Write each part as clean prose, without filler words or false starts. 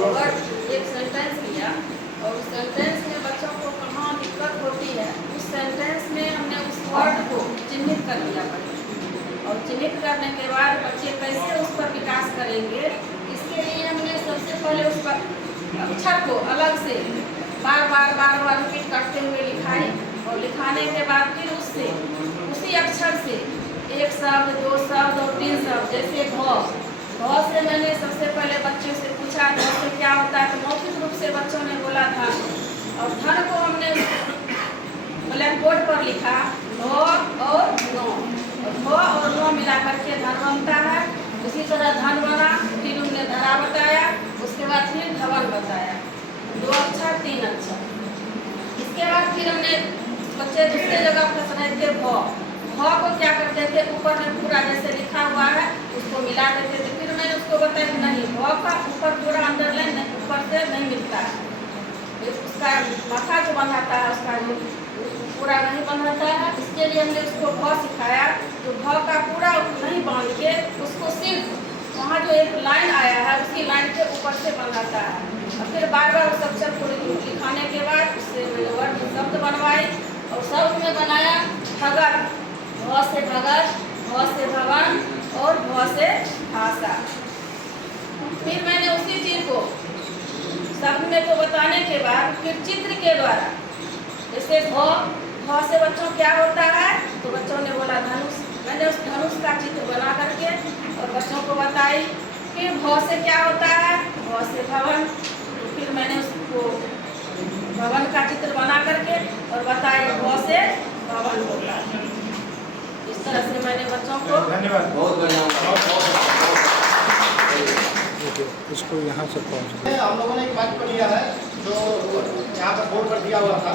Word एक sentence लिया और उस सेंटेंस में बच्चों को कहाँ दिक्कत होती है, उस सेंटेंस में हमने उस वर्ड को चिन्हित कर दिया पहले, और चिन्हित करने के बाद बच्चे कैसे उस पर विकास करेंगे, इसके लिए हमने सबसे पहले उस पर अक्षर को अलग से बार बार रिपीट करते हुए लिखाई, और लिखाने के बाद फिर उससे उसी अक्षर से एक शब्द, दो शब्द और तीन शब्द, जैसे भ से मैंने सबसे पहले बच्चों से पूछा ध से क्या होता है, तो मौखिक रूप से बच्चों ने बोला धन, और धन को हमने ब्लैक बोर्ड पर लिखा ध और नो, और ध और नो मिला करके धन बनता है। उसी तरह धन बना, फिर हमने धरा बताया, उसके बाद फिर धवन बताया, दो अक्षर तीन अक्षर। इसके बाद फिर हमने बच्चे दूसरे जगह फंस रहे थे भ को क्या करते थे, ऊपर में पूरा जैसे लिखा हुआ है उसको मिला देते थे। फिर मैंने उसको बताया कि नहीं, भ का ऊपर पूरा अंडरलाइन ऊपर से नहीं मिलता है, उसका माथा जो बनाता है उसका जो पूरा नहीं बनाता है, इसके लिए हमने उसको भ सिखाया। तो भ का पूरा नहीं बांध के उसको सिर्फ वहाँ जो एक लाइन आया है उसी लाइन के ऊपर से बनाता है, और फिर बार बार उस अक्षर को लिखाने के बाद उससे मैंने वर्ड शब्द बनवाए, और शब्द में बनाया भगत, भ से भगत, भ से भवन और भ से भाषा। फिर मैंने उसी चीज को शब्द में तो बताने के बाद फिर चित्र के द्वारा, जैसे भ से बच्चों क्या होता है, तो बच्चों ने बोला धनुष, मैंने उस धनुष का चित्र बना करके और बच्चों को बताई। फिर भ से क्या होता है, भ से भवन, तो फिर मैंने उसको भवन का चित्र बना करके और बताया भ से भवन होता है। इस तरह से मैंने बच्चों को धन्यवाद, बहुत बढ़िया। इसको यहाँ से पहुँच हम लोगों ने एक वाक्य लिया है जो यहाँ पर बोर्ड पर दिया हुआ था,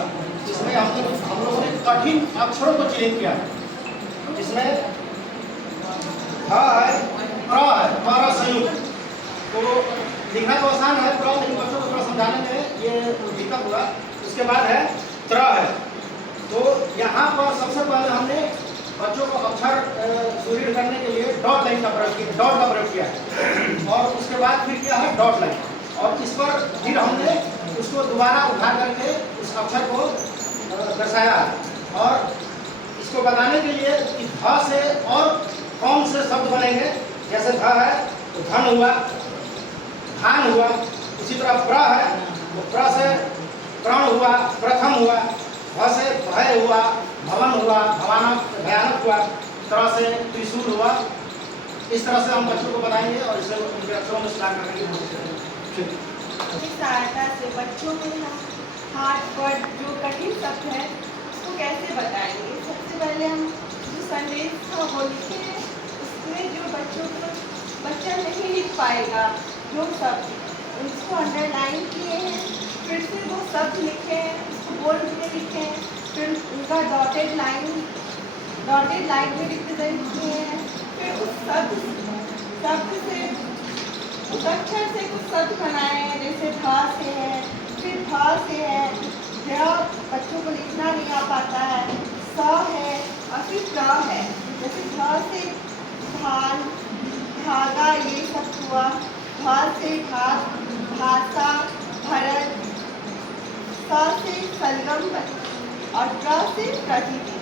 जिसमें हम लोगों ने कठिन अक्षरों को चिन्हित किया है, जिसमें ध है, प्र है, प्र संयुक्त, तो लिखना तो आसान है प्र, लेकिन बच्चों को थोड़ा समझाने में ये दिक्कत हुआ। उसके बाद है त्र है, तो यहाँ पर सबसे पहले हमने बच्चों को अक्षर सुदृढ़ करने के लिए डॉट लाइन का प्रयोग किया, डॉट का प्रयोग किया है, और उसके बाद फिर किया है डॉट लाइन, और इस पर फिर हमने उसको दोबारा उठा करके उस अक्षर को दर्शाया। और इसको बताने के लिए कि ध से और कौन से शब्द बनेंगे, जैसे ध है तो धन हुआ, धान हुआ, उसी तरह प्र है तो प्र से प्रण हुआ, प्रथम हुआ, भ से भय हुआ, भवन हुआ, भयानक भयानक हुआ, तरह से त्रिशूल हुआ। इस तरह से हम बच्चों को बताएंगे और इसे उनके अक्षरों में सुधार करने की कोशिश करेंगे। इस सहायता से बच्चों को हम हार्ड वर्ड जो कठिन शब्द है उसको कैसे बताएंगे। सबसे पहले हम जो संदेश था वो लिखे हैं, उसमें जो बच्चा नहीं लिख पाएगा जो शब्द उसको अंडरलाइन किए हैं, फिर से वो शब्द लिखे हैं, उसको बोल्ड में लिखे हैं, फिर उनका डॉटेड लाइन में रिप्रेजेंट किए हैं, फिर उस शब्द से उस अक्षर से कुछ शब्द बनाए हैं, जैसे ध से है, फिर भ से है, ध बच्चों को लिखना नहीं आ पाता है, स है और फिर ट है। जैसे ध से धान, धागा, ये सब हुआ, भ से घास, भाषा, भरत, स से सलगम और ट से प्रतिभा।